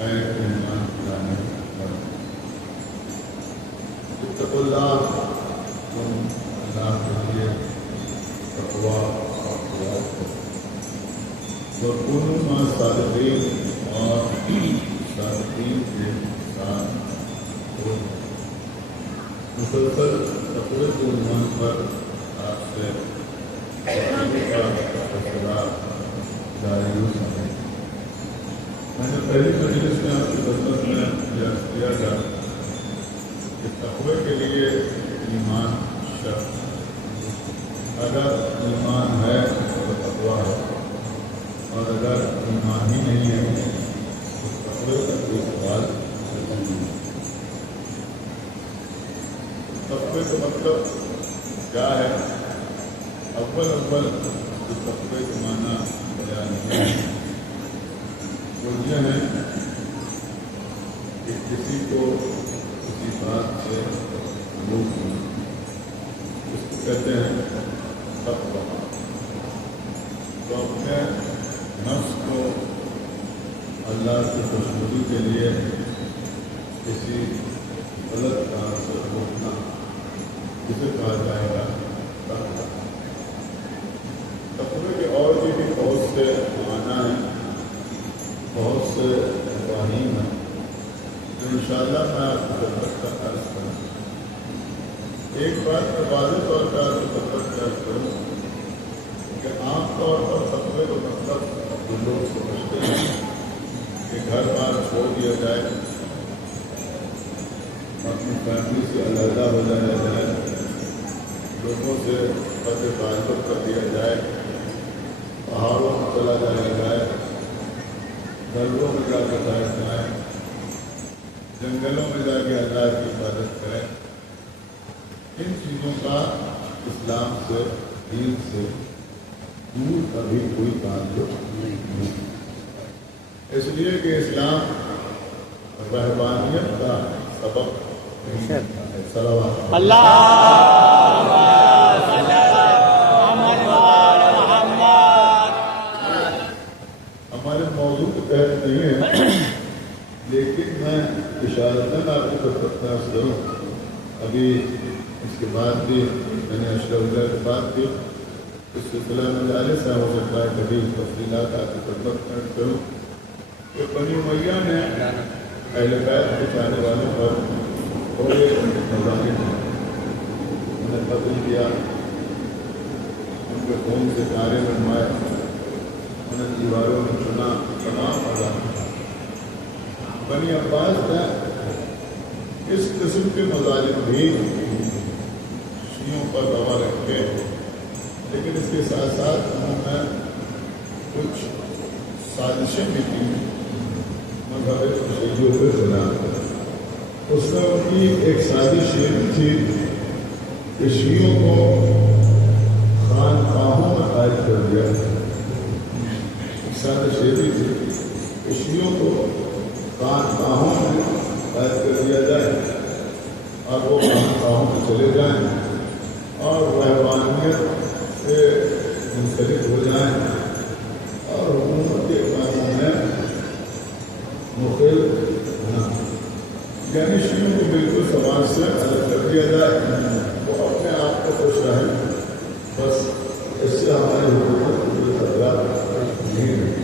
اے ایمان لانے والوں، اتقوا اللہ، تم اللہ کے لیے تقویٰ اختیار کرو، وَكُونُوا مَعَ الصَّادِقِينَ، اور صادقین کے ساتھ ہو۔ مسلسل تقوی کے عنوان پر آپ سے فیصلہ جاری ہے۔ میں نے پہلی مجلس میں آپ کی خدمت میں عرض کیا تھا کہ تقوی کے لیے ایمان شرط، اگر ایمان ہے تو تقوی ہے، اور اگر ایمان ہی نہیں ہے تو تقوی کا کوئی سوال نہیں۔ تقوی کا مطلب کیا ہے؟ اول جو تقوی کے معنی بیان ہے وہ یہ ہے کہ کسی کو کسی بات سے روکنا، اس کو کہتے ہیں تقوی۔ تو اپنے نفس کو اللہ کی خوشنودی کے لیے کسی غلط کام سے روکنا، جسے کہا جائے گا تقوی۔ تقوی کے اور بھی بہت سے معنی ہیں، بہت سے مفاہیم ہیں، جو انشاءاللہ میں آپ کو خدمت کا عرض کروں۔ ایک بات میں واضح طور پر آپ کو خدمت کا عرض کروں کہ عام طور پر تقوی کا مطلب جو لوگ سمجھتے ہیں کہ گھر بار چھوڑ دیا جائے، اپنی فیملی سے علیحدہ ہو جایا جائے، لوگوں سے قطع تعلق کر دیا جائے، پہاڑوں میں چلا جایا جائے، دروں میں جا کر بیٹھ جائیں، جنگلوں میں جا کے اللہ کی عبادت کریں، ان چیزوں کا اسلام سے، دین سے دور کبھی کوئی تعلق نہیں۔ اس لیے کہ اسلام رہبانیت کا سبق صلوات اللہ ہمارے موضوع کے تحت نہیں ہے، لیکن میں اشارتاً آپ کی خدمت میں عرض کروں۔ ابھی اس کے بعد بھی میں نے اشرف اللہ کی بات کی، اس سلسلہ میں مجالس ہے، ہو سکتا ہے کبھی تفصیلات آپ کی خدمت میں عرض کروں کہ بنی امیہ نے اہل بیت کے چاہنے والوں پر تھوڑے مظاہر ہیں، انہیں قتل کیا، ان کے خون سے تارے بنوائے، انہیں دیواروں میں چنا، تمام عذاب۔ بنی عباس نے اس قسم کے مظالم بھی شیعوں پر دبا رکھے، لیکن اس کے ساتھ ساتھ انہوں نے کچھ سازشیں بھی کی مذہب شیعوں کے خلاف۔ اس میں ان کی ایک سازش یہ بھی تھی کہ شیعوں کو خانقاہوں میں قائد کر دیا، ایک سازش یہ بھی تھی کہ شیعوں کو خانقاہوں میں قائد کر دیا جائے اور وہ خانقاہوں میں چلے جائیں اور رہبانیت سے منسلک ہو جائیں اور حکومت کے قانون میں مخل ہونا، یعنی شیعوں کو بالکل سماج سے الگ کر دیا جائے، وہ اپنے آپ کو خوش رہیں، بس اس سے ہماری حکومت کو کوئی خطرہ نہیں ہے۔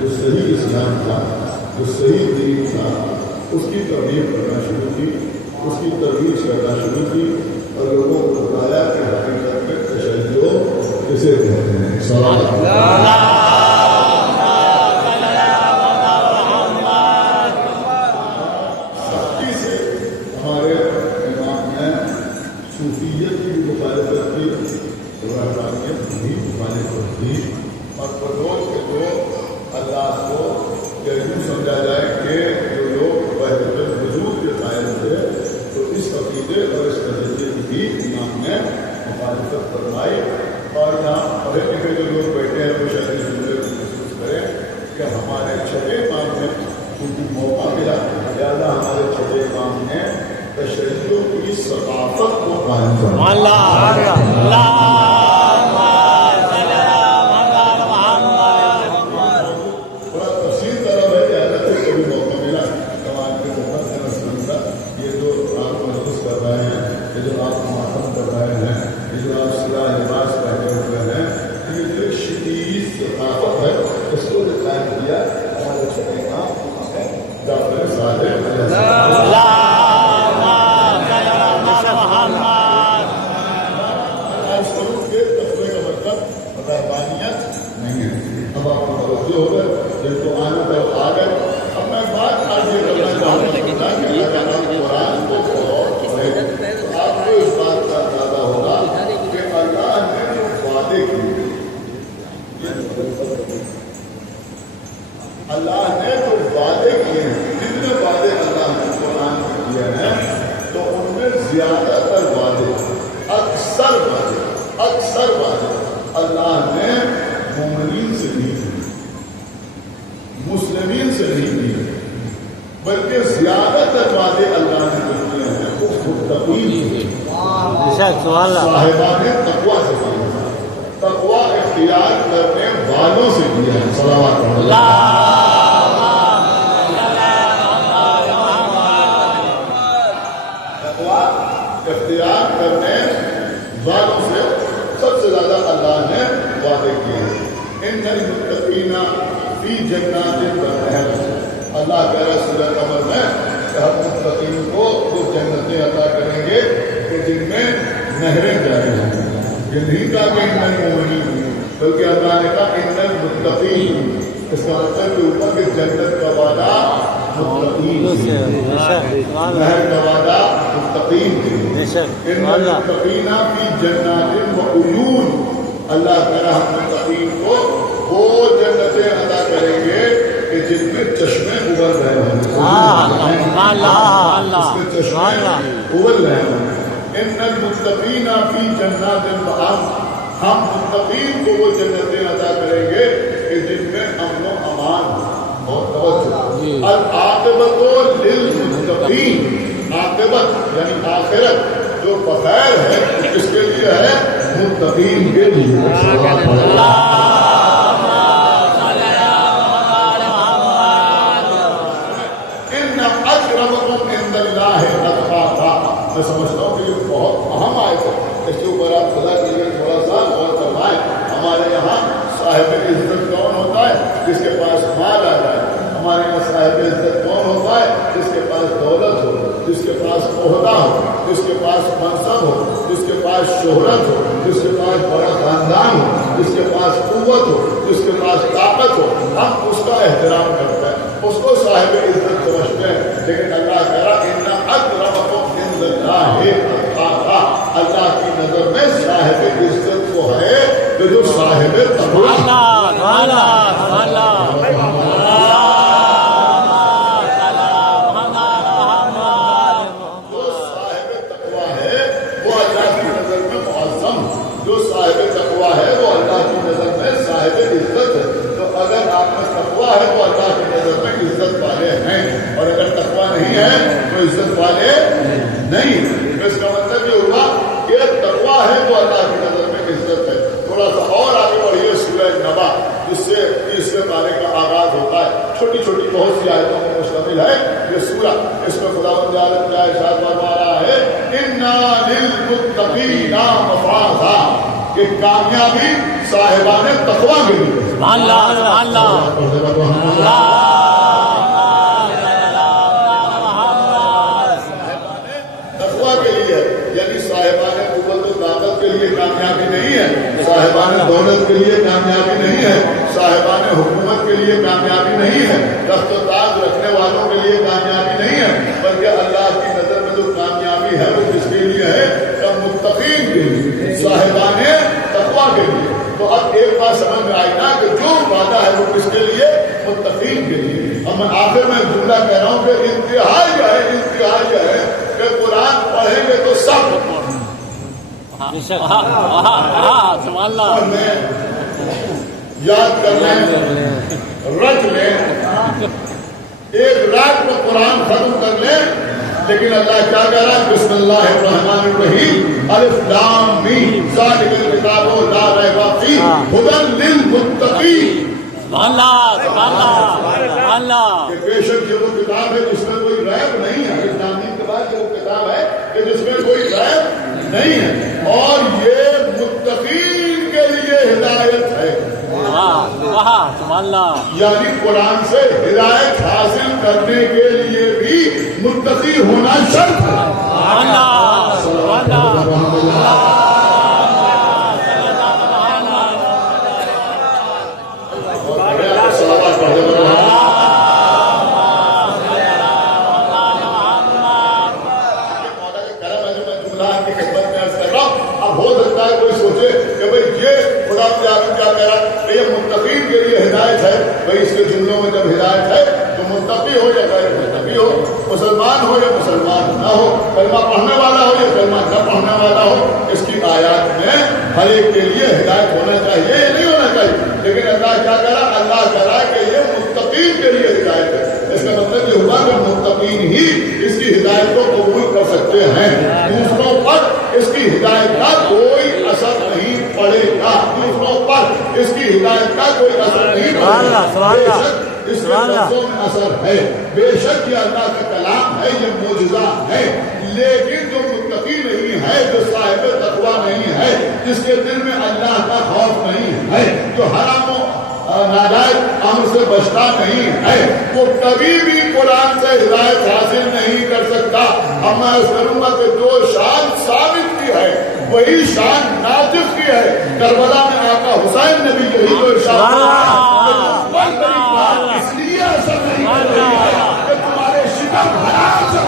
جو صحیح اسلام تھا، جو صحیح دین تھا، اس کی ترغیب کرنا شروع کی، اس کی ترویج کرنا شروع کی اور لوگوں کو بتایا کہ حقیقت میں تشیع کسے کہتے ہیں۔ سختی سے ہمارے امام نے صوفیت کی بھی مخالفت کی، روحانیت کی بھی مخالفت کی، اور پروز کے جو اللہ کو یوں سمجھا جائے کہ جو لوگ وحدت الوجود کے قائل تھے تو اس عقیدے اور اس نظریے کی بھی امام نے مخالفت فرمائی۔ اور یہاں پڑھے لکھے جو لوگ بیٹھے ہیں وہ شاید اس جملے کو محسوس کریں کہ ہمارے چھٹے امام نے کیونکہ موقع ملا، لہٰذا ہمارے چھٹے امام نے تشیع کی ثقافت کو قائم فرمایا۔ اللہ نے جو وعدے کیے ہیں، جتنے وعدے اللہ نے قرآن میں کیے ہیں تو ان میں زیادہ تر وعدے، اکثر وعدے اللہ نے مومنین سے نہیں کیے، مسلمین سے نہیں کیے، بلکہ زیادہ تر وعدے اللہ نے جو کیے ہیں وہ متقین صاحبان تقویٰ سے کیے ہیں، تقویٰ اختیار کرنے والوں سے کیے ہیں۔ صلوات اللہ اختیار کرنے والوں سے سب سے زیادہ اللہ نے وعدے کیے ہیں۔ ان المتقین فی جنات ونہر، اللہ کہہ رہا ہے سورہ قمر میں کہ ہم متقین کو وہ جنتیں عطا کریں گے کہ جن میں نہریں جاری ہیں۔ یہ نہیں کہا کہ ان المؤمنین، بلکہ اللہ نے کہا ان المتقین، اس کا مطلب کے اوپر کہ جنت کا وعدہ متقین، نہر کا وعدہ متقین، ان المتقین فی جنات وعیون، اللہ تعالیٰ ہم متقین کو وہ جنتیں عطا کریں گے کہ جن میں چشمے ابل رہے ہوں، چشمے ابل رہے ہوں۔ ان المتقین فی جنات وعیون، ہم متقین کو وہ جنتیں عطا کریں گے کہ جن میں امن و امان اور توجہ۔ العاقبۃ للمتقین، عاقبت یعنی آخرت جو بخیر ہے کس کے لیے ہے؟ متقین کے لیے۔ ان اکرمکم عند اللہ اتقاکم، میں سمجھتا ہوں کہ یہ بہت اہم آیت ہے، اس کے اوپر آپ خدا کے لیے تھوڑا سا غور فرمائیں۔ ہمارے یہاں صاحب عزت کون ہوتا ہے؟ جس کے پاس مال آ جائے۔ ہمارے یہاں صاحب عزت کون ہوتا ہے؟ جس کے پاس دولت ہو، جس کے پاس عہدہ ہو، جس کے پاس منصب ہو، جس کے پاس شہرت ہو، جس کے پاس بڑا خاندان ہو، جس کے پاس قوت ہو، جس کے پاس طاقت ہو، ہم اس کا احترام کرتے ہیں، اس کو صاحب عزت سمجھتے ہیں۔ لیکن اللہ کہہ رہا ان اکرمکم عند اللہ اتقاکم، اللہ کی نظر میں صاحب عزت وہ ہے جو صاحب تقویٰ ہے۔ عزت والے نہیں، اس کا مطلب یہ ہوا کہ تقویٰ ہے وہ اللہ کی نظر میں عزت ہے۔ تھوڑا سا اور آگے بڑھیے سورہ نبا، جس سے تیسرے پارے کا آغاز ہوتا ہے، چھوٹی چھوٹی بہت سی آیتوں میں مشتمل ہے یہ سورہ۔ اس میں خداوند عالم کا ارشاد فرما رہا ہے اِنَّا لِلْمُتَّقِينَ مَفَازًا، کہ کامیابی صاحبان تقویٰ کے لیے۔ کے لیے کامیابی نہیں ہے، صاحبان حکومت کے لیے کامیابی نہیں ہے، تخت و تاج رکھنے والوں کے لیے کامیابی نہیں ہے، بلکہ اللہ کی نظر میں جو کامیابی ہے وہ کس کے لیے ہے؟ متقین کے لیے، صاحبان تقویٰ کے لیے۔ تو اب ایک بات سمجھ میں آئی نا کہ جو وعدہ ہے وہ کس کے لیے؟ متقین کے لیے۔ اب میں آخر میں جملہ کہہ رہا ہوں کہ انتہائی ہے کہ قرآن پڑھیں گے تو سب پڑھنے، یاد کرنے، رٹ لیں، ایک رات میں قرآن ختم کر لیں، لیکن اللہ کیا کہہ رہا ہے؟ بسم اللہ الرحمن الرحیم، الف لام میم، ذالک الکتاب لا ریب فیہ ھدی للمتقین۔ کہ بے شک یہ وہ کتاب ہے جس میں کوئی ریب نہیں ہے، الف لام میم کے بعد یہ وہ کتاب ہے کہ جس میں کوئی ریب نہیں ہے، اور یہ متقین کے لیے ہدایت ہے۔ یعنی قرآن سے ہدایت حاصل کرنے کے لیے بھی متقی ہونا شرط ہے۔ اب ہو سکتا ہے کوئی سوچے کہ بھئی یہ خدا کیا کہہ رہا ہے کہ یہ متقین کے لیے ہدایت ہے، بھئی اس کے جملوں میں جب ہدایت ہے تو متقی ہو یا غیر متقی ہو، مسلمان ہو یا مسلمان نہ ہو، کلمہ پڑھنے والا ہو یا کلمہ نہ پڑھنے والا ہو، اس کی آیات میں ہر ایک کے لیے ہدایت ہونا چاہیے یا نہیں ہونا چاہیے۔ لیکن اللہ کیا کہہ رہا ہے؟ اللہ کہہ رہا ہے کہ یہ متقین کے لیے ہدایت ہے۔ اس کا مطلب یہ ہوا کہ متقین ہی اس کی ہدایت کو قبول کر سکتے ہیں، دوسروں پر اس کی ہدایت کا کوئی اثر نہیں پڑے گا، دوسروں پر اس کی ہدایت کا کوئی اثر نہیں پڑے گا۔ اس کے لفظوں میں اثر ہے، بے شک یہ اللہ کا کلام ہے، یہ معجزہ ہے، لیکن جو متقی نہیں ہے، جو صاحب تقویٰ نہیں ہے، جس کے دل میں اللہ کا خوف نہیں ہے، جو حرام و ناجائز امر سے بچتا نہیں ہے، وہ کبھی بھی قرآن سے ہدایت حاصل نہیں کر سکتا۔ اب میں عرض کروں گا کہ جو شان ثابت کی ہے وہی شان ناطق کی ہے۔ کربلا میں آقا حسین نے بھی یہی تو ارشاد کیا، اس لیے اثر نہیں کر رہی ہے کہ تمہارے شکم حرام سے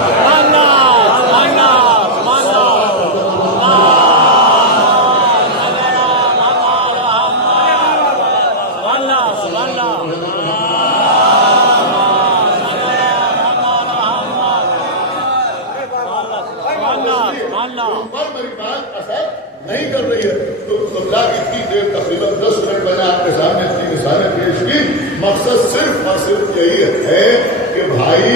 نہیں کر رہی ہے۔ تو اللہ کی اتنی دیر تقریباً 10 منٹ میں نے آپ کے سامنے اتنی مثالیں پیش کی، مقصد صرف اور صرف یہی ہے کہ بھائی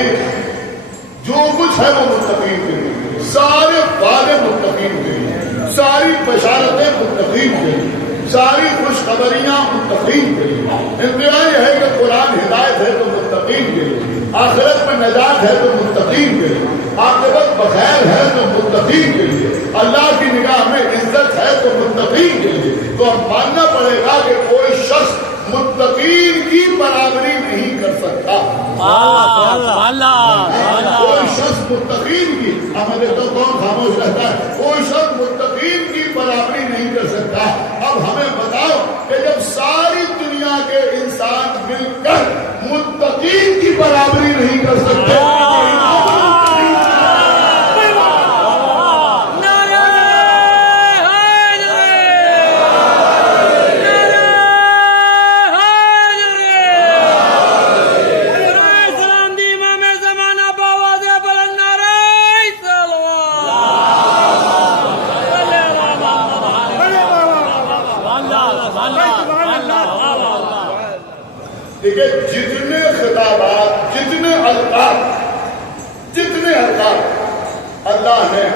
جو کچھ ہے وہ متقین کے لیے، سارے وعدے متقین کے لیے، ساری بشارتیں متقین کے لیے، ساری خوشخبریاں متقین کے لیے۔ انتہا یہ ہے کہ قرآن ہدایت ہے تو متقین کے لیے، آخرت میں نجات ہے تو متقین کے لیے، عاقبت بخیر ہے تو متقین کے لیے، اللہ کی نگاہ میں عزت ہے تو متقین کے لیے۔ تو اب ماننا پڑے گا کہ کوئی شخص متقین کی برابری نہیں کر سکتا۔ کوئی شخص متقین کی، ہمیں دیکھتا ہوں کون خاموش رہتا ہے، کوئی شخص متقین کی برابری نہیں کر سکتا۔ اب ہمیں بتاؤ کہ جب ساری دنیا کے انسان مل کر متقین کی برابری نہیں کر سکتے، دیکھیں جتنے خطابات، جتنے القاب اللہ نے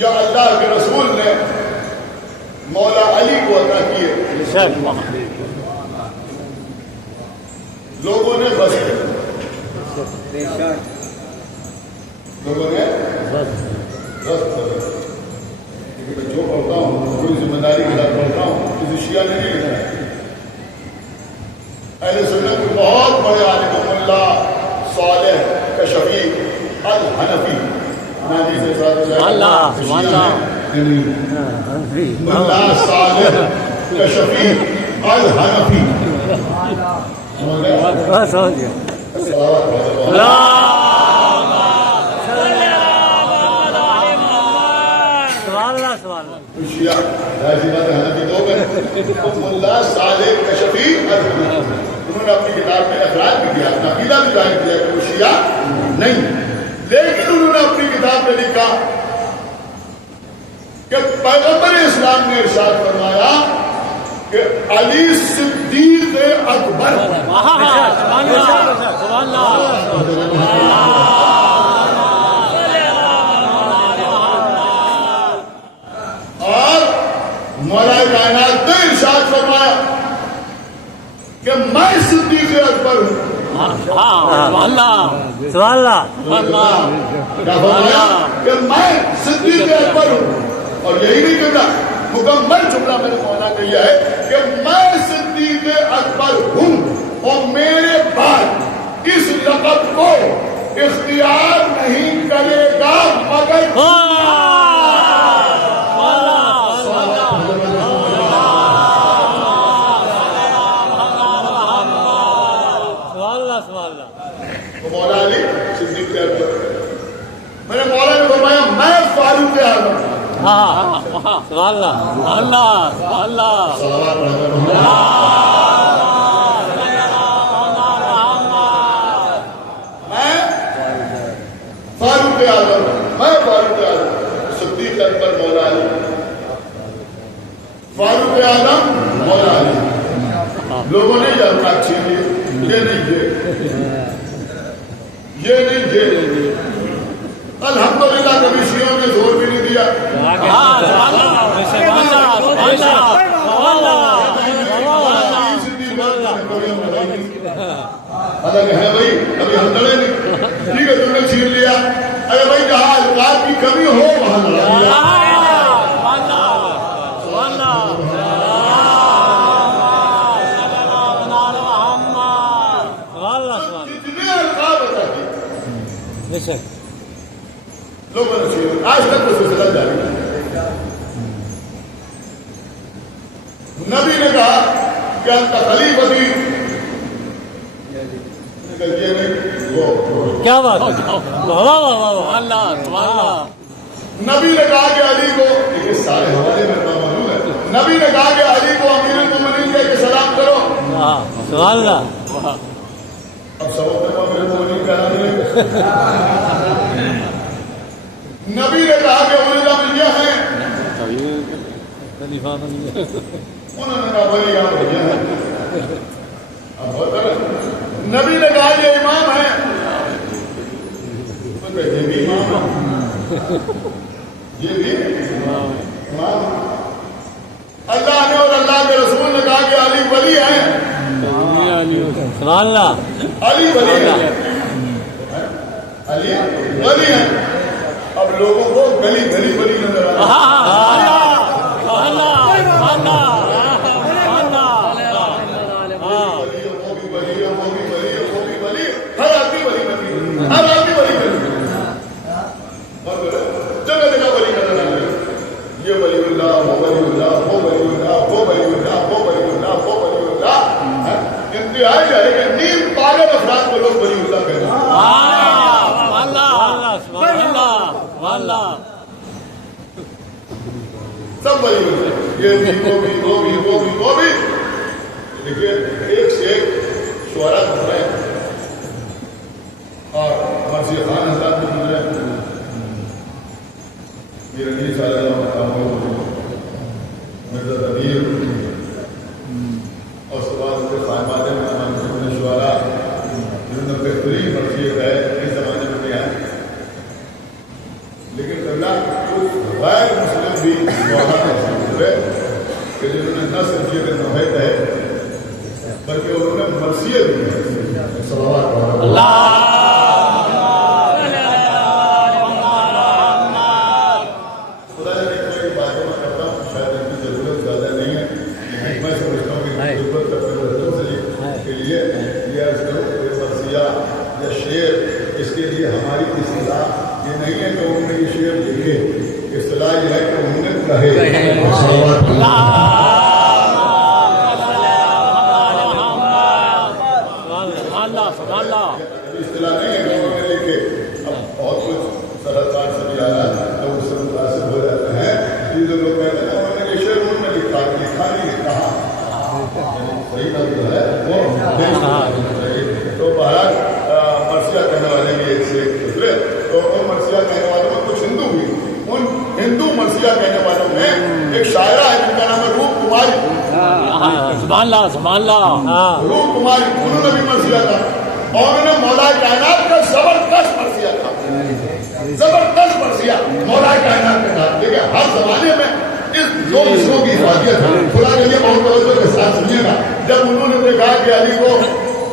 یا اللہ کے رسول نے مولا علی کو عطا کیے، لوگوں نے بس جو پڑھتا ہوں کوئی ذمہ داری کے ساتھ پڑھتا ہوں، کسی شیعہ نے نہیں لکھا ہے۔ اہل سنت کے بہت بڑے عالم ملا صالح کشفی الحنفی، ملا صالح کشفی الحنفی. سمجھ گئے؟ بس ہو گیا. شیعہ راجیوات حنفی دو گئے. اللہ صالح کشفی الحنفی, انہوں نے اپنی کتاب میں اخراج بھی کیا, اپنا عقیدہ بھی ظاہر کیا کہ وہ شیعہ نہیں, لیکن انہوں نے اپنی کتاب میں لکھا کہ پیغمبر اسلام نے ارشاد فرمایا کہ علی صدیق اکبر. اور مولا کائنات نے ارشاد فرمایا کہ میں صدیق اکبر ہوں. سبحان اللہ. کیا فرمایا کہ میں صدیق اکبر ہوں. اور یہی نہیں کہتا, مکمل جملہ میں نے مولانا کا یہ ہے کہ میں صدیق اکبر ہوں اور میرے بعد اس لقب کو اختیار نہیں کرے گا مگر مولا علی صدیق اکبر. میں نے مولا نے فرمایا میں فاروق اعظم. سبحان اللہ. میں فاروق اعظم, میں فاروق اعظم. صدیق اکبر مولا علی, فاروق اعظم مولا علی. لوگوں نے یہ القاب چھین لیے, یہ نہیں یہ نہیں. الحمدللہ کبھی شیعوں نے زور بھی نہیں دیا. حالانکہ ہے بھائی, ابھی ہم لڑے نہیں, ٹھیک ہے تم نے چھین لیا. ارے بھائی جہاں القاب کی کمی ہو وہاں لڑا دیا. جتنے القاب عطا کیے لوگوں نے چھین, آج تک وہ سلسلہ جاری ہے. نبی نے کہا کہ انت خلیفتی, یہ نہیں وہ کیا بات ہے. نبی نے کہا کہ علی کو, یہ سارے حوالے میں معلوم ہے, نبی نے کہا کہ علی کو امیر المومنین کہہ کے سلام کرو. سبحان اللہ. اب سب اپنے امیر المومنین کہنا ملے. نبی نے کہا کہ اولیاء بھیا ہیں, انہوں نے کہا ولی بھیا ہیں. اب نبی نے کہا یہ امام ہے, یہ بھی امام, یہ بھی امام. اللہ نے اور اللہ کے رسول نے کہا کہ علی ولی ہیں. سبحان اللہ. علی ولی ہیں, علی ولی ہیں. اب لوگوں کو گلی گلی ولی نظر آ رہا ہے. نیم پاگل افراد کو لوگ ولی اللہ کہتے ہیں. سب ولی اللہ, یہ بھی وہ بھی. دیکھیے ایک سے ایک شعراء بن رہے ہیں اور مرضی خان حضرات بھی بن رہے ہیں. میرے نہیں سارا مرزا ضمیر اور سوال کے خاندان میں شعراء جنہوں نے بہترین مرضی ہے اس زمانے میں بھی آئے, لیکن غیر مسلم بھی ہوئے کہ جنہوں نے نہ صرف یہ نوحیت ہے بلکہ انہوں نے مرثیت دی ہے. صلوات اللہ. خدا نے کوئی باتیں میں کرتا ہوں, شاید ان کی ضرورت زیادہ نہیں ہے, میں سمجھتا ہوں کہ ضرورت کے لیے یہ عرض کروں کہ مرثیہ یا شعر اس کے لیے ہماری اصطلاح یہ نہیں ہے کہ انہوں نے یہ شعر لکھے, اصطلاح یہ ہے کہ انہوں نے کہے. سبحان اللہ سبحان اللہ ہاں روح کماری انہوں نے بھی مرثیہ تھا اور انہوں نے مولا کائنات کا زبردست مرثیہ تھا زبردست مرثیہ مولا کائنات کا تھا لیکن ہر زمانے میں اس دو مصروں کی حفاظت ہے خدا کے لیے بہت توجہ کے ساتھ سنیے گا جب انہوں نے دیکھا کہ علی کو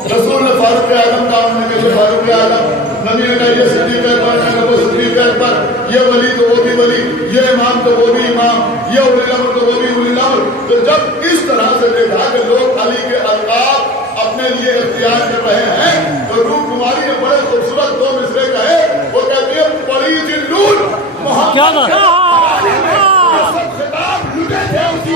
رسول نے فاروق اعظم کا انہوں نے کہا فاروق اعظم نبی نے کہا یہ صدیق اکبر ہے وہ صدیق اکبر یہ ولی تو وہ بھی ولی یہ امام تو وہ بھی امام یہ اولی الامر تو وہ بھی اولی الامر تو جب اس طرح سے دیکھا کہ لوگ علی کے القاب اپنے لیے اختیار کر رہے ہیں تو روح کماری نے بڑے خوبصورت دو مصرے کہے وہ کہتے ہیں پڑی جلول محمد خطاب لٹے تھے اسی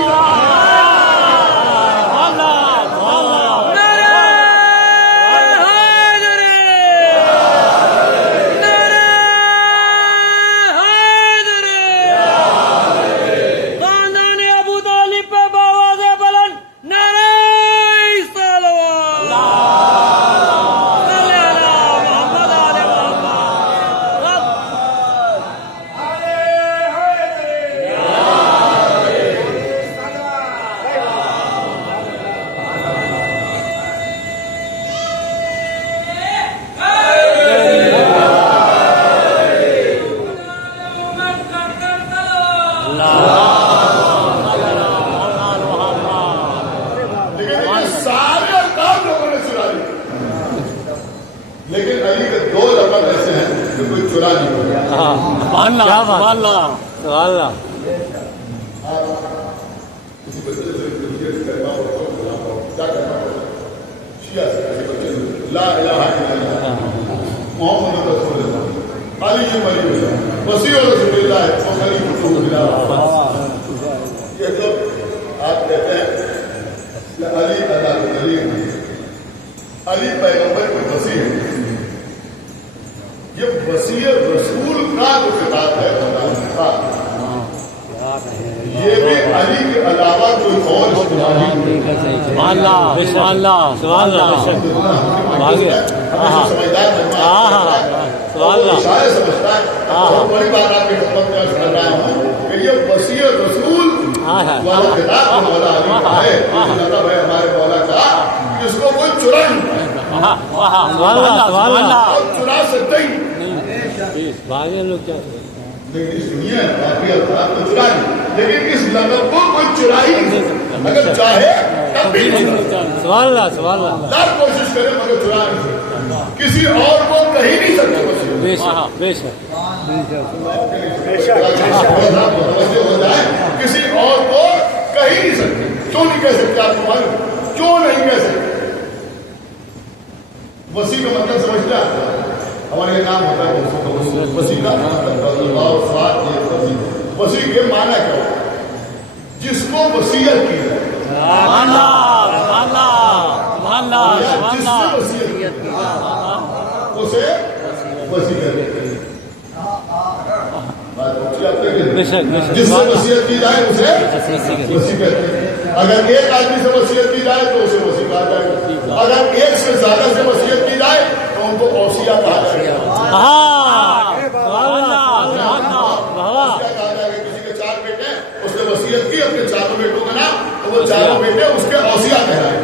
لا الہ الا اللہ محمد رسول اللہ علی ولی اللہ وسیع رسول اللہ وخلیفۃ اللہ یہ جو آپ کہتے ہیں علی اللہ علی علی پیغمبر کی وسیع ہے یہ وسیع رسول کا جو خطاب ہے یہ بھی علی کے علاوہ کوئی اور سبحان اللہ سبحان اللہ سبحان اللہ بڑی بات آپ کی خدمت میں عرض کر رہا ہوں کہ یہ وسیع رسول والا خطاب مولا علی کا ہے مطلب ہے ہمارے مولا کا جس کو کوئی چرا نہیں اور چرا سکتے ہی لیکن اس دنیا باقی افراد کو چرا نہیں لیکن اس لقب کو کوئی چرا ہی نہیں اگر چاہے تب بھی سبحان اللہ سبحان اللہ تب کوشش کرے مگر چرا نہیں کسی اور کو کہیں نہیں سکتے بے شک بے شک ہو جائے کسی اور کو کہیں نہیں سکتے کیوں نہیں کہہ سکتے آپ کو معلوم کیوں نہیں کہہ سکتے وسیع کا مطلب سمجھتا ہمارے یہ نام ہوتا ہے وسیع کا وسیع کے معنی کیا ہوتا ہے جس کو وصیت کی ہے جس سے وصیت کی اسے وسیع کہتے ہیں جس سے وصیت کی جائے اسے وسیع کہتے ہیں اگر ایک آدمی سے وصیت کی جائے تو اسے وسیع کہا جائے گا اگر ایک سے زیادہ سے وصیت کی جائے تو ان کو اوصیہ کہا جائے گا کسی کے 4 بیٹے اس نے وصیت کی اپنے 4 بیٹوں کا نام تو وہ 4 بیٹے اس کے اوصیہ کہلائے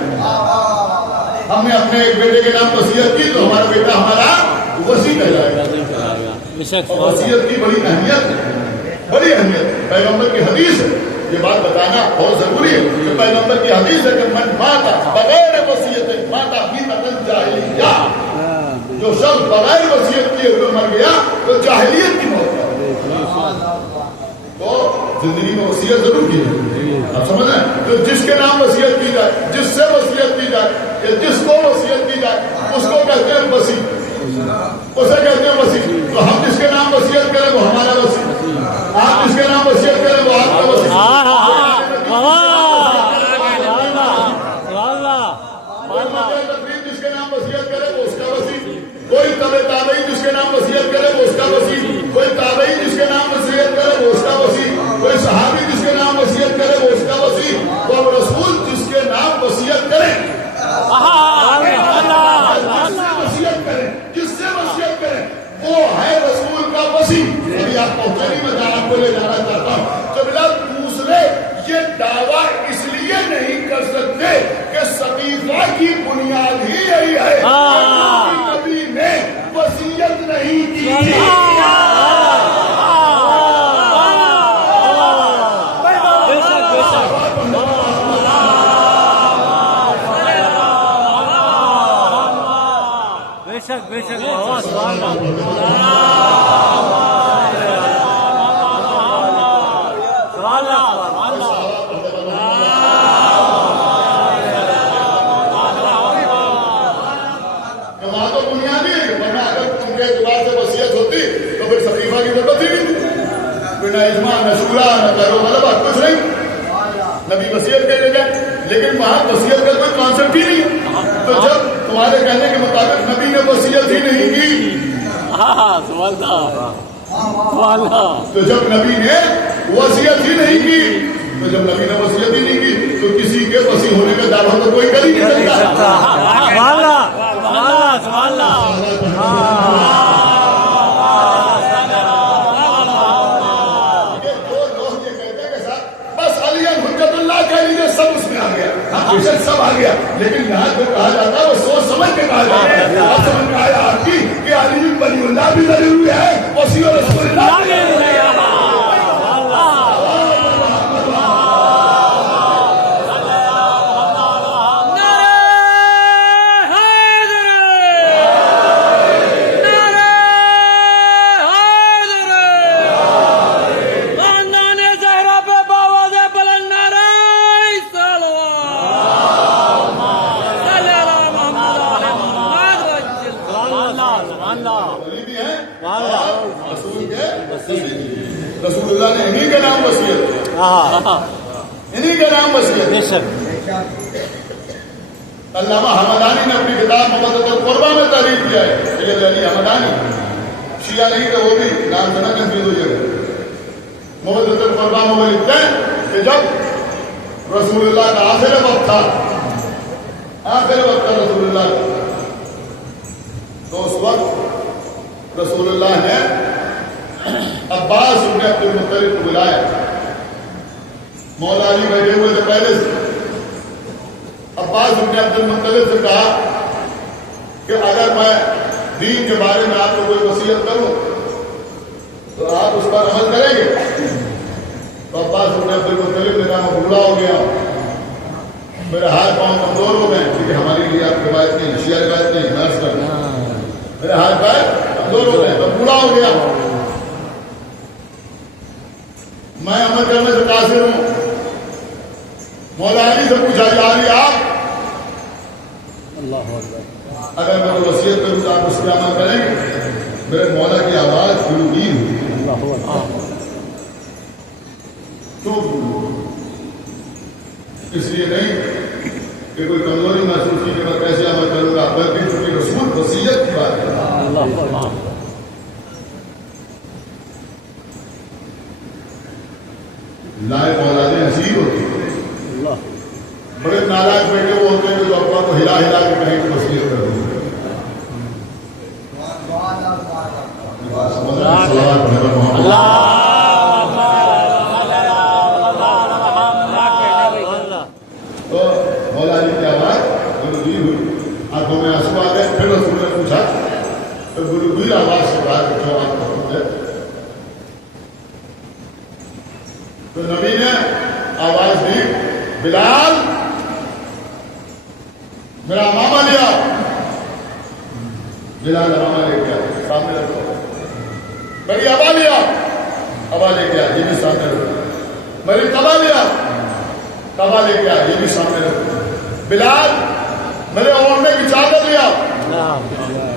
ہم نے اپنے ایک بیٹے کے نام وصیت کی تو ہمارا بیٹا ہمارا وصی کہلائے گا وصیت کی بڑی اہمیت پیغمبر کی حدیث ہے یہ بات بتانا بہت ضروری ہے کہ پیغمبر کی حدیث ہے کہ من ماتا بغیر وصیت ماتا بھی قتل جاہلیہ جو شخص بغیر وصیت کیے ہوئے مر گیا تو جاہلیت کی موت ہے تو زندگی میں وصیت ضرور کی ہے آپ سمجھ رہے ہیں تو جس کے نام وصیت کی جائے جس سے وصیت کی جائے یا جس کو وصیت کی جائے اس کو کہتے ہیں وصی اسے کہتے ہیں وصی تو ہم جس کے نام وصیت کریں وہ ہمارا وصی آپ جس کے نام وصیت کریں وہ آپ کا وصی جس کے نام وصیت کرے وہ اس کا وصی کوئی تابعی جس کے نام وصیت کرے وہ اس کا وصی کوئی تابعی جس کے نام وصیت کرے وہ اس کا وصی کوئی صحابی جس کے نام وصیت کرے وہ اس کا وصی اور رسول جس کے نام وصیت کرے جس سے وصیت کریں وہ ہے رسول کا وصی ابھی آپ پہنچانی میں آپ کو لے جانا چاہتا ہوں جب دوسرے یہ دعویٰ اس لیے نہیں کر سکتے ہے نبی نے وصیت نہیں کی. بے شک سبحان وہاں تو بنیادی ہے ورنہ اگر ان کے اعتبار سے وصیت ہوتی تو پھر صحیفہ کی ضرورت ہی نہیں تھی. پھر نہ اجماع نہ شورا نہ پیرو غلبہ کچھ نہیں. نبی وصیت کہہ جائے لیکن وہاں وصیت کا کوئی کانسیپٹ ہی نہیں. تو جب تمہارے کہنے کے مطابق نبی نے وصیت ہی نہیں کی تو جب نبی نے وصیت ہی نہیں کی تو جب نبی نے وصیت ہی نہیں کی تو کسی کے وصی ہونے کا دعویٰ تو کوئی کر ہی نہیں سکتا. سب آ گیا لیکن یہاں جو کہا جاتا ہے وہ سوچ سمجھ کے کہا جاتا ہے. آپ سمجھ میں آیا آپ کی کہ علی ولی اللہ بھی ضروری ہے وصی رسول اللہ بھی ضروری ہے. رسول اللہ نے انہی کا نام وصیت انہی کا نام وصیت. علامہ حمدانی نے اپنی کتاب مقدمۃ القربہ میں تعریف کیا ہے. سید علی حمدانی شیعہ نہیں تو وہ بھی نام سنا کنفیوز ہو جائے گا. مقدمۃ القربہ میں لکھتے ہیں کہ جب رسول اللہ کا آخر وقت تھا رسول اللہ کا تو اس وقت رسول اللہ نے عباس بن عبد المطلب کو بلایا. مولا علی بیٹھے ہوئے تھے پہلے سے. عباس بن عبد المطلب سے کہا کہ اگر میں دین کے بارے میں آپ کو کوئی وصیت کروں تو آپ اس پر عمل کریں گے؟ تو عباس بن عبد المطلب نے کہا میں بوڑھا ہو گیا میرے ہاتھ پاؤں کمزور ہو گئے کیونکہ ہماری لیے آپ روایت نہیں شیعہ روایت نہیں نرس کرنا. میرے ہاتھ پیر کمزور ہو گئے میں بوڑھا ہو گیا میں عمل کرنے سے قاصر ہوں. مولا علی سے پوچھا کہ علی آپ اگر میں کوئی وصیت کروں تو آپ اس پہ عمل کریں گے؟ میرے مولا کی آواز گلوگیر ہوئی. کیوں اس لیے نہیں کہ کوئی کمزوری محسوس کی کہ میں کیسے عمل کروں گا بلکہ چونکہ رسول وصیت کی بات ہے. لائے مولانے حسین ہوتی ہے. بڑے نالائق بیٹے وہ ہوتے ہیں جو ابا کو ہلا ہلا کے کہیں کہ وصیت کر دیں. تو مولا علی کی آواز گلوگیر ہوئی. آنکھوں میں آنسو آ گئے. پھر رسول نے پوچھا تو گلوگیر آواز سے کہا کہ جو آپ کا حکم ہے. تو نبی نے آواز دی بلال میرا امامہ لیا. بلال امامہ لے کے آیا سامنے رکھو. میری ابا لیا ابا لے کے آیا یہ بھی سامنے رکھو. میری تبا لیا تبا لے کے آیا یہ بھی سامنے رکھو. بلال میرے اوڑھنے کی چادر لیا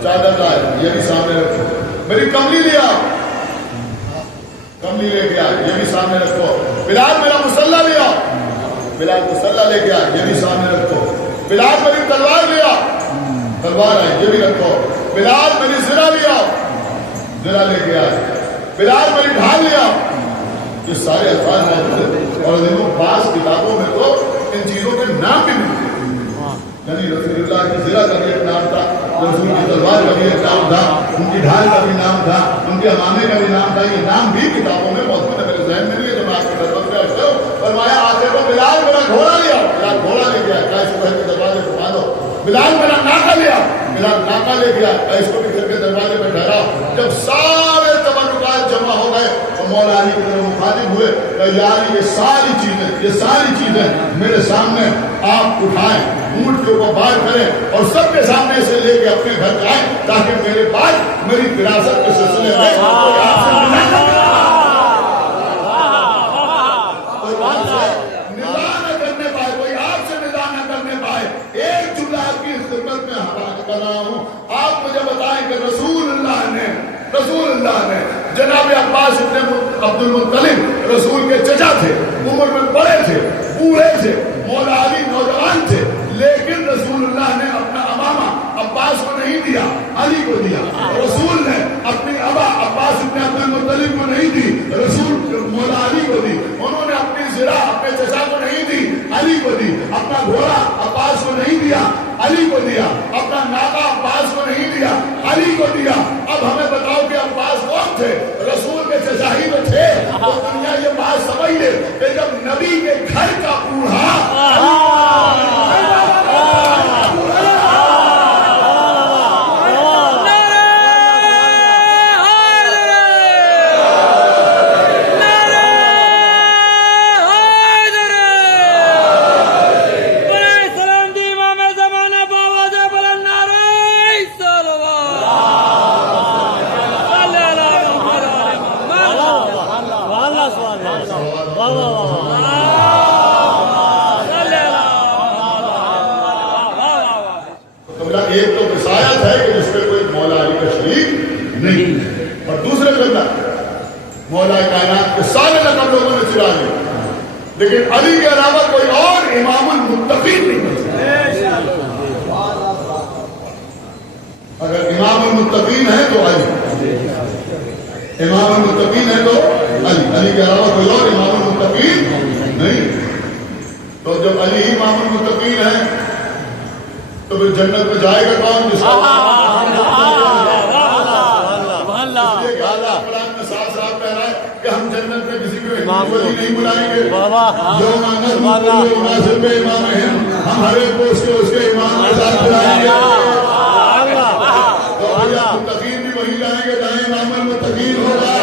چادر لائے یہ بھی سامنے رکھو. میری کملی لیا کملی لے کے آئے یہ بھی سامنے رکھو. بلال میرا مسلح لیا بلال مسلح لے کے آئے یہ بھی سامنے رکھو. بلال میری تلوار لیا تلوار آئی یہ بھی رکھو. بلال میری زرہ لیا زرہ لے کے آئے. بلال میری ڈھال لیا. یہ سارے الفاظ موجود ہیں اور دیکھو بعض کتابوں میں تو ان چیزوں کے نام بھی ملتے ہیں. یعنی رسول اللہ کی زرہ کا بھی ایک نام تھا رسول کی تلوار کا بھی ایک نام تھا ان کی ڈھال کا بھی نام تھا ان کے امامے کا بھی نام تھا. یہ نام بھی کتابوں میں موجود ہے. میرے ذہن میں نہیں ہے تو میں آپ کی خدمت میں عرض کروں. فرمایا آتے کو بلال میرا گھوڑا لیا. بلال گھوڑا لے گیا کیسے کے دروازے کو باندھو. بلال میرا ناکہ لیا میرا ناکا لے گیا، اس کو بھی گھر کے دروازے پہ ٹھہراؤ. جب سارے تبرکات جمع ہو گئے تو مولا علی کی طرف مخاطب ہوئے کہ یار یہ ساری چیزیں میرے سامنے آپ اٹھائیں، اونٹ کے اوپر بار کریں اور سب کے سامنے سے لے کے اپنے گھر جائیں تاکہ میرے بعد میری وراثت کے سلسلے میں کوئی آپ سے ندا نہ کرنے پائے، کوئی آپ سے ندا نہ کرنے پائے. ایک جملہ آپ کی خدمت میں حوالہ کر رہا ہوں. آپ مجھے بتائیں کہ رسول اللہ نے جناب عباس ابن عبد المطلب رسول کے چچا تھے، عمر میں بڑے تھے، بوڑھے تھے، مولا علی نوجوان تھے، لیکن رسول اللہ نے اپنا امامہ عباس کو نہیں دیا، علی کو دیا. رسول نے اپنی ابا عباس ابن عبد المطلب کو نہیں دی، رسول مولا علی کو دی. انہوں نے اپنی زرہ اپنے چچا کو نہیں دی، علی کو دی. اپنا گھوڑا عباس کو نہیں دیا، علی کو دیا. اپنا ناقہ عباس کو نہیں دیا، علی کو دیا. اب ہمیں بتاؤ کہ عباس کون تھے؟ رسول کے چچا ہی تو تھے. تو دنیا یہ بات سمجھ لے کہ جب نبی کے گھر کا بوڑھا ایک تو وصایت ہے کہ جس میں کوئی مولا علی کا شریک نہیں، اور دوسرے قبلہ مولا کائنات کے سارے لقب لوگوں نے چرا لیے، لیکن علی کے علاوہ کوئی اور امام المتقین نہیں بن سکتا. اگر امام المتقین ہے تو علی، امام المتقین ہے تو علی کے علاوہ کوئی اور امام المتقین نہیں. تو جب علی امام المتقین ہے تو پھر جنت میں جائے گا کون؟ جس کو قرآن میں صاف صاف کہہ رہا ہے کہ ہم جنت میں کسی کو ولی نہیں بلائیں گے. جو مناسب پہ امام ہیں ہم ہر ایک کو اس کے امام کے ساتھ بلائیں گے. تو متقین بھی وہی جائیں گے جہاں امام المتقین ہوگا.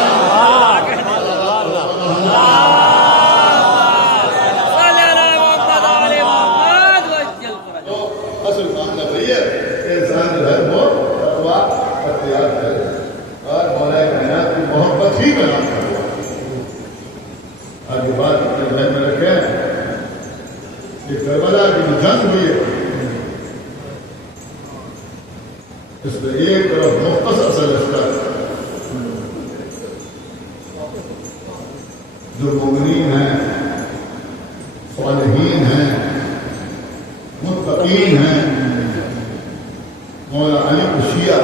کربلا کی جو جنگ ہوئی ہے اس میں ایک طرف مختصر سا لشکر جو مومنین ہیں، صالحین ہیں، متقین ہیں، مولا علی کو شیعہ،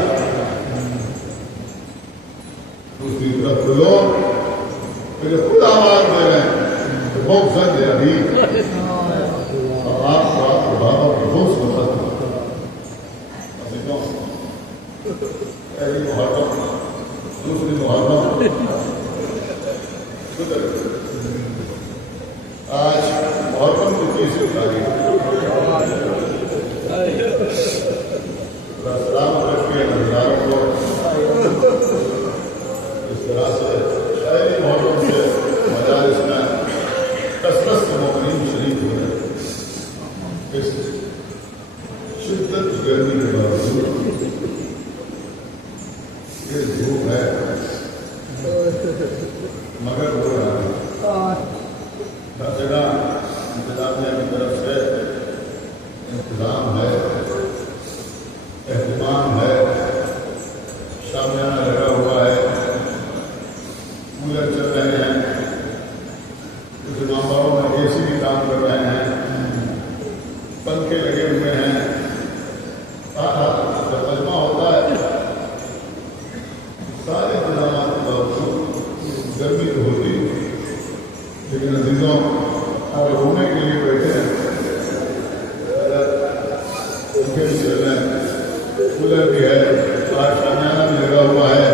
دوسری طرف لوگ پھر خود آواز دے رہے ہیں تو بہت سند ہے ابھی آپ بابا کی بہت سمت پہلی محرم دوسری محرم آج محرم کی تیسری تاریخ سلام کر کے نظاروں کو اس طرح سے شاعری محرم سے مجالس میں کثرت سے مومنین شریک ہوئے. اس شدت گرمی کے باوجود یہ دھوپ ہے مگر ہو رہا ہے. ہر جگہ انتظامیہ کی طرف سے انتظام ہے، اہتمام ہے، شامیانہ لگا ہوا ہے، کولر چل رہے ہیں، کچھ اماموں میں اے سی بھی کام کر رہے ہیں، پنکھے لگے ہوئے ہیں. جب مجمع ہوتا ہے سارے انتظامات کے باوجود گرمی تو ہوتی ہے، لیکن عزیزوں آپ گھومنے کے لیے بیٹھے ہیں، پنکھے بھی چل رہے ہیں، کولر بھی ہے، آج شامیانہ بھی لگا ہوا ہے،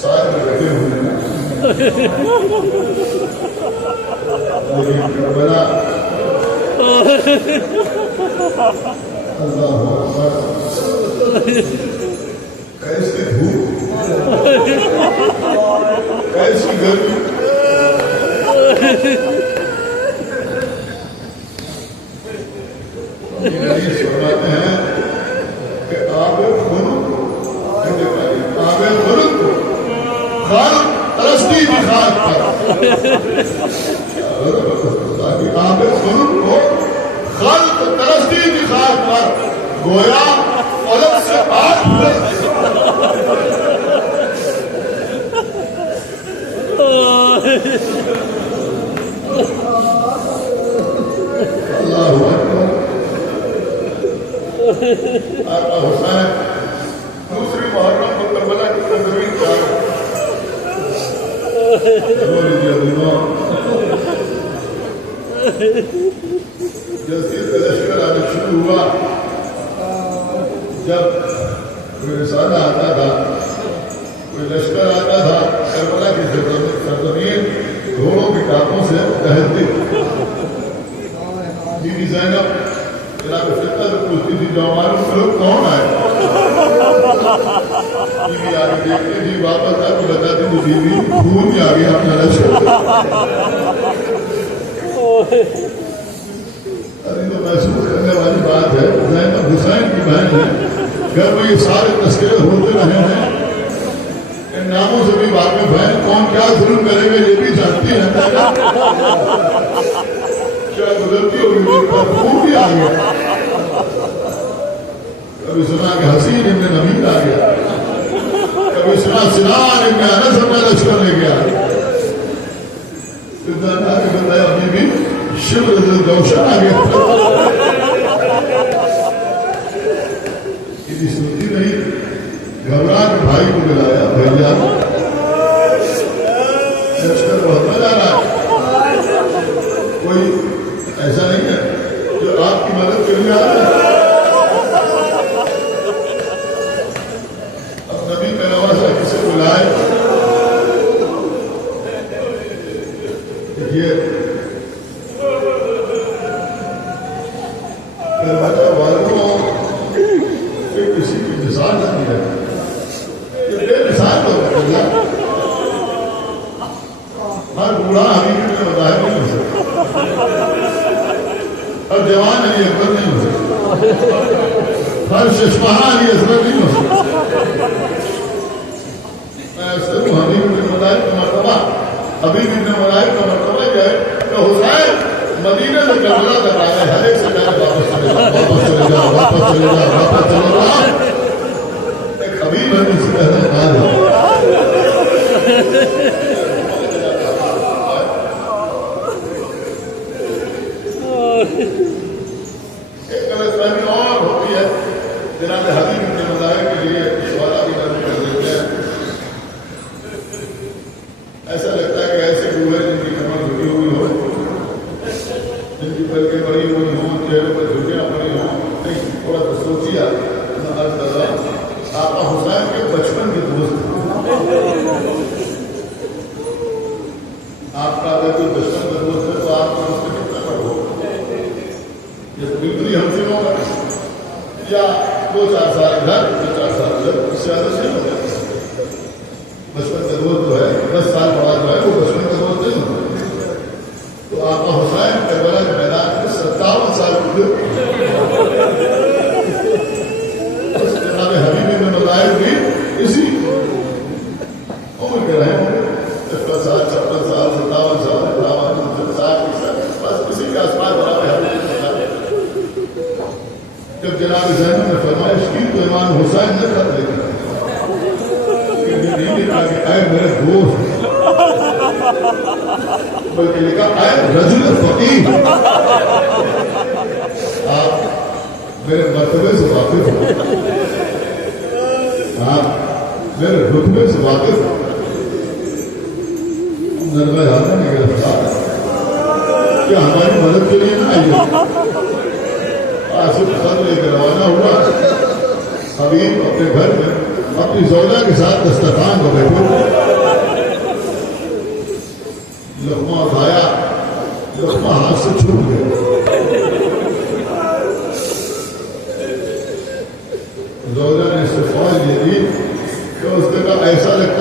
سارے بیٹھے ہوئے ہیں. کربلا اللہ اکبر کیسی دھوپ، کیسی گرمی. فرماتے ہیں کہ آب خلق خالق ترستی بھی خاک پر، آب خلق کو خالق ترستی بھی خاک پر، گویا فلک سے آگ اللہ اکبر. آقا حسین دوسری محرم کو کربلا کی تنظیم کر یزید کا لشکر آنا شروع ہوا. جب کوئی رسالہ آتا تھا، کوئی لشکر آتا تھا، کربلا کی سرزمین گھوڑوں کی ٹانگوں سے دہتی. بی بی زینب جناب فتنہ سے پوچھتی تھی جو ہمارے لوگ کون آئے؟ بی بی آگے دیکھتی تھی، واپس آ کے بتاتی تھی بی بی خون ہی آ گیا اپنا لشکر. ارے تو محسوس کرنے والی بات ہے. زینب حسین کی بہن ہے، گھر میں یہ سارے تذکرے ہوتے رہے ہیں، ان ناموں سے بھی واقف ہیں. کون کیا ظلم کرے گا یہ بھی جانتی ہے. کیا گزرتی ہوگی میرے پاس خون بھی آ گیا. کبھی سنا کہ حسین ابن نبیل آ گیا، کبھی سنا سنان ابن انس اپنا لشکر لے گیا. بتایا ابھی بھی شبر جوشن آ گیا. یہ سنتی نہیں، گھبرا کے بھائی کو بلایا، بھیا لشکر بہت مزہ آ رہا ہے، کوئی ایسا نہیں ہے جو آپ کی مدد کے لیے آ رہا ہے. اب نبی کا نوازا کسی کو لائے. دیکھیے کربلا والوں سے کسی کی مثال نہیں ہے، یہ بے مثال ہو گیا. ہر بوڑھا حقیقت میں بظاہر نہیں ہو سکتا، ہر جوان علی اکبر نہیں ہو سکتا، ہر ششمہا علی اصغر نہیں ہو سکتا. میں اصغر کو حبیب ابن ملائک کا مرتبہ، حبیب ابن ملائک کا مرتبہ کیا ہے کہ حسین مدینہ سے کربلا تک آئے، ہر ایک سے کہا واپس چلے جاؤ، واپس چلے جاؤ، واپس چلے جاؤ، واپس چلے جاؤ. ایک حبیب ہے جس سے کہتے ہیں آ جاؤ. ایک غلط فہمی اور ہوتی ہے، جناب حبیب ابن ملائک کے لیے سوالہ بھی نظر کر دیتے ہیں. ایسا لگتا ہے کہ ایسے بوڑھے جن کی کمر جھکی ہوئی ہو، جن کی پلکیں بڑی ہوئی ہوں، چہرے پر جھکیاں پڑی ہوں. نہیں، تھوڑا سا سوچیے. آقا حسین کے بچپن کے دوست، آپ کا اگر کوئی بچپن کا دوست ہے تو آپ کا اس سے کتنا بڑھ ہوگا؟ یہ تو بالکل ہی ہم سے ہوگا، یا 2-4 سال گھر، 2-4 سال گھر، اس سے زیادہ نہیں ہوگا. بچپن کا دوست جو ہے 10 سال بڑا جو ہے وہ بچپن کا دوست نہیں ہوتا. تو آقا حسین کربلا کے میدان میں 57 سال گزرے. جناب حبیب ابن ملائک بھی اسی عمر کے رہے ہوں گے، 55 سال، 56 سال، 57 سال، 58 سال، بس اسی کے آس پاس جناب حبیب ابن ملائک. جب جناب زینب نے فرمائش کی تو امام حسین نے خط لکھا کہ اے میرے دوست، بلکہ لکھا اے رجل فقیر، آپ میرے مرتبے سے واقف ہو، آپ میرے رتبے سے واقف ہو. نرمہ حاضر نے گرفتار کیا ہماری مدد کے لیے نہ آئیے؟ آصف خط لے کر روانہ ہوا. حبیب اپنے گھر میں اپنی زوجہ کے ساتھ دسترخوان کو بیٹھے، لقمہ کھایا، لقمہ ہاتھ سے چھوٹ گیا. زوجہ